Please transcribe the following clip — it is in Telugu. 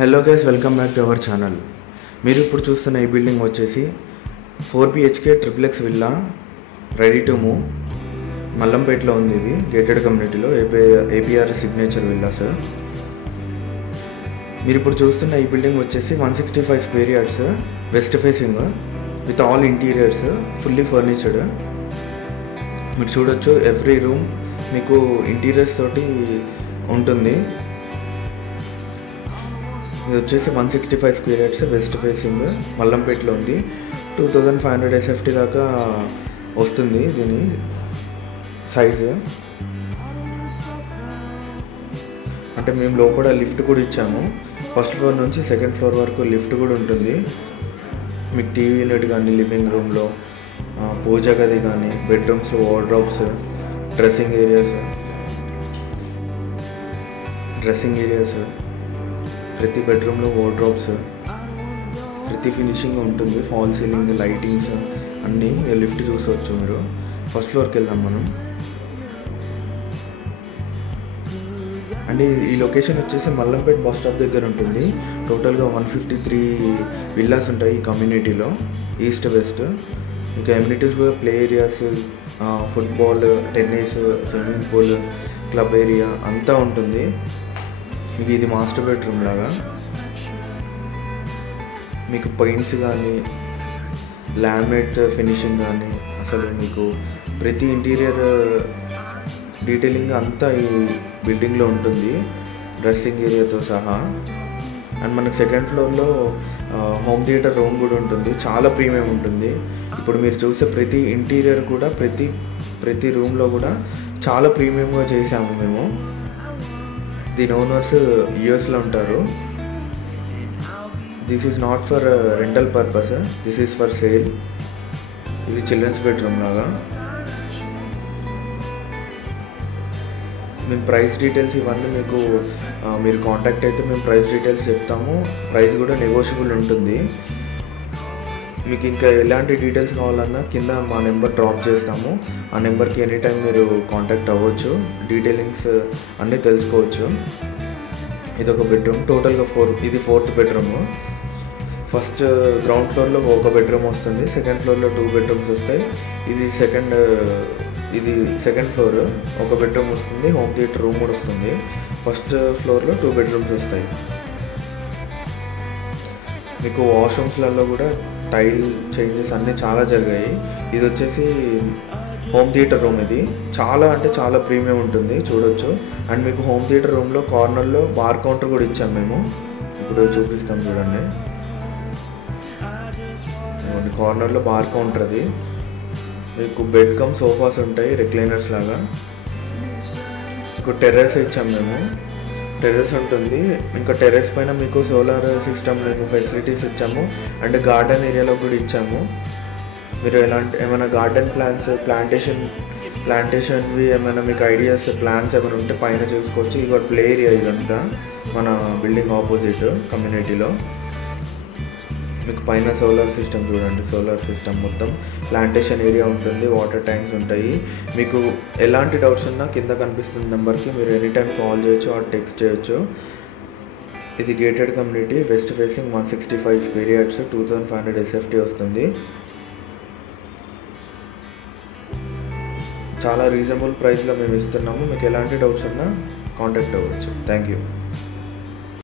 Hello guys, welcome back to our channel. మీరు ఇప్పుడు చూస్తున్న ఈ బిల్డింగ్ వచ్చేసి 4 BHK triplex villa ready to move మల్లంపేటలో ఉంది. ఇది గేటెడ్ కమ్యూనిటీలో ఏపీఆర్ సిగ్నేచర్ విల్లాస్. మీరు ఇప్పుడు చూస్తున్న ఈ బిల్డింగ్ వచ్చేసి 165 square yards, west facing with all interiors, fully ఫర్నిచర్డ్. మీరు చూడొచ్చు, ఎవ్రీ రూమ్ మీకు ఇంటీరియర్స్ తోటి ఉంటుంది. ఇది వచ్చేసి 165 స్క్వేర్ యార్డ్స్, వెస్ట్ ఫేసింగ్, మల్లంపేటలో ఉంది. 2500 SFT దాకా వస్తుంది దీని సైజు. అంటే మేము లోపల లిఫ్ట్ కూడా ఇచ్చాము. ఫస్ట్ ఫ్లోర్ నుంచి సెకండ్ ఫ్లోర్ వరకు లిఫ్ట్ కూడా ఉంటుంది. మీకు టీవీ యూనిట్ కానీ, లివింగ్ రూమ్లో పూజ గది కానీ, బెడ్రూమ్స్లో వార్డ్రోబ్స్, డ్రెస్సింగ్ ఏరియాస్, ప్రతి బెడ్రూమ్లో వార్డ్రోబ్స్, ప్రతి ఫినిషింగ్ ఉంటుంది. ఫాల్ సీలింగ్, లైటింగ్స్ అన్నీ లిఫ్ట్ చూసవచ్చు. మీరు ఫస్ట్ ఫ్లోర్కి వెళ్దాం మనం. అండ్ ఈ లొకేషన్ వచ్చేసి మల్లంపేట్ బస్ స్టాప్ దగ్గర ఉంటుంది. టోటల్గా 153 విల్లాస్ ఉంటాయి ఈ కమ్యూనిటీలో, ఈస్ట్ వెస్ట్. ఇంకా ఎమ్యూనిటీస్ కూడా play areas, football, tennis, swimming pool, club area అంతా ఉంటుంది. మీకు ఇది మాస్టర్ బెడ్రూమ్ లాగా. మీకు పెయింట్స్ కానీ, లామినేట్ ఫినిషింగ్ కానీ, అసలు మీకు ప్రతి ఇంటీరియర్ డీటెయిలింగ్ అంతా ఈ బిల్డింగ్లో ఉంటుంది, డ్రెస్సింగ్ ఏరియాతో సహా. అండ్ మనకు సెకండ్ ఫ్లోర్లో హోమ్ థియేటర్ రూమ్ కూడా ఉంటుంది. చాలా ప్రీమియం ఉంటుంది. ఇప్పుడు మీరు చూసే ప్రతి ఇంటీరియర్ కూడా, ప్రతి రూమ్లో కూడా చాలా ప్రీమియంగా చేసాము మేము. దీని ఓనర్స్ యూఎస్లో ఉంటారు. This is not for rental purpose, this is for sale. ఇది చిల్డ్రన్స్ బెడ్రూమ్ లాగా. మేము ప్రైస్ డీటెయిల్స్ ఇవన్నీ మీకు మీరు కాంటాక్ట్ అయితే మేము ప్రైస్ డీటెయిల్స్ చెప్తాము. ప్రైస్ కూడా నెగోషియబుల్ ఉంటుంది. మీకు ఇంకా ఎలాంటి డీటెయిల్స్ కావాలన్నా కింద మా నెంబర్ డ్రాప్ చేస్తాము. ఆ నెంబర్కి ఎనీ టైం మీరు కాంటాక్ట్ అవ్వచ్చు, డీటెయిలింగ్స్ అన్నీ తెలుసుకోవచ్చు. ఇది ఒక బెడ్రూమ్, టోటల్గా 4. ఇది 4th బెడ్రూమ్. ఫస్ట్ గ్రౌండ్ ఫ్లోర్లో ఒక బెడ్రూమ్ వస్తుంది, సెకండ్ ఫ్లోర్లో 2 బెడ్రూమ్స్ వస్తాయి. ఇది సెకండ్ ఫ్లోర్, ఒక బెడ్రూమ్ వస్తుంది, హోమ్ థియేటర్ రూమ్ కూడా వస్తుంది. ఫస్ట్ ఫ్లోర్లో 2 బెడ్రూమ్స్ వస్తాయి. మీకు వాష్రూమ్స్లలో కూడా టైల్ చేంజెస్ అన్నీ చాలా జరిగాయి. ఇది వచ్చేసి హోమ్ థియేటర్ రూమ్. ఇది చాలా అంటే చాలా ప్రీమియం ఉంటుంది, చూడొచ్చు. అండ్ మీకు హోమ్ థియేటర్ రూమ్లో కార్నర్లో బార్ కౌంటర్ కూడా ఇచ్చాము మేము. ఇప్పుడు చూపిస్తాం చూడండి. కార్నర్లో బార్ కౌంటర్. అది మీకు బెడ్ కమ్ సోఫాస్ ఉంటాయి, రిక్లైనర్స్ లాగా. మీకు టెర్రస్ ఇచ్చాము మేము, టెర్రస్ ఉంటుంది. ఇంకా టెర్రస్ పైన మీకు సోలార్ సిస్టమ్ మేము ఫెసిలిటీస్ ఇచ్చాము. అండ్ గార్డెన్ ఏరియాలో కూడా ఇచ్చాము. మీరు ఏమైనా గార్డెన్ ప్లాన్స్, ప్లాంటేషన్వి ఏమైనా మీకు ఐడియాస్, ప్లాన్స్ ఏమైనా ఉంటే పైన చూసుకోవచ్చు. ఇది ప్లే ఏరియా. ఇదంతా మన బిల్డింగ్ ఆపోజిట్ కమ్యూనిటీలో. మీకు పైన సోలార్ సిస్టమ్ చూడండి. సోలార్ సిస్టమ్ మొత్తం ప్లాంటేషన్ ఏరియా ఉంటుంది, వాటర్ ట్యాంక్స్ ఉంటాయి. మీకు ఎలాంటి డౌట్స్ ఉన్నా కింద కనిపిస్తున్న నెంబర్కి మీరు ఎనీ టైం కాల్ చేయొచ్చు ఆర్ టెక్స్ట్ చేయొచ్చు. ఇది gated community, west facing, 165 square yards, 2500 SFT వస్తుంది. చాలా రీజనబుల్ ప్రైస్లో మేము ఇస్తున్నాము. మీకు ఎలాంటి డౌట్స్ ఉన్నా కాంటాక్ట్ అవ్వచ్చు. Thank you.